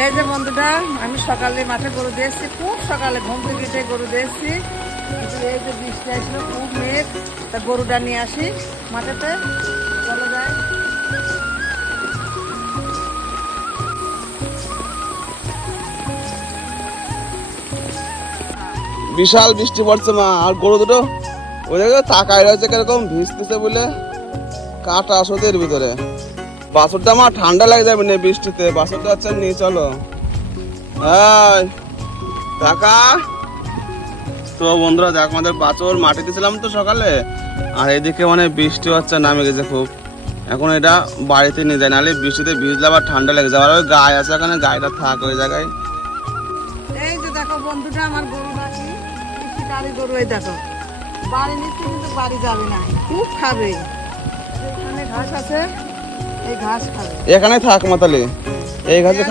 এই যে বন্ধুটা, আমি সকালে মাঠে গরু দিয়েছি, খুব সকালে ঘুম থেকে উঠে গরু দিয়েছি। কিন্তু এই যে বৃষ্টি আসলো, খুব মেঘ, তা গরুটা নিয়ে আসি মাঠেতে, চলে যায়। বিশাল বৃষ্টি পড়ছে মা, আর গরু দুটো ওই জায়গায় তাকায় রয়েছে কিরকম ভিজতেছে বলে, কাটা আসতে এর ভিতরে। বাছুরটা আমার ঠান্ডা লাগে যাবে না বৃষ্টিতে, বাছুরটা হচ্ছে নিয়ে চলো। এই টাকা তো বন্ধুরা দেখ, আমাদের বাছুর মাটি দিয়েছিলাম তো সকালে, আর এদিকে মানে বৃষ্টি হচ্ছে, নামে গেছে খুব। এখন এটা বাড়িতে নিয়ে যায়, নাহলে বৃষ্টিতে ভিজলে আবার ঠান্ডা লেগে যাবে। আর ওই গায়ে আছে, এখানে গায়েটা থাক ওই জায়গায়। এই যে দেখো বন্ধুটা, আমার গরু বাকি গাড়ি গরু, এই দেখো বাড়ি নিচ্ছে কিন্তু বাড়ি যাবে না, খুব খাবে। এখানে ঘাস আছে, এই ঘাস খাবে। এখানে থাক মাতালি, এই ঘাসে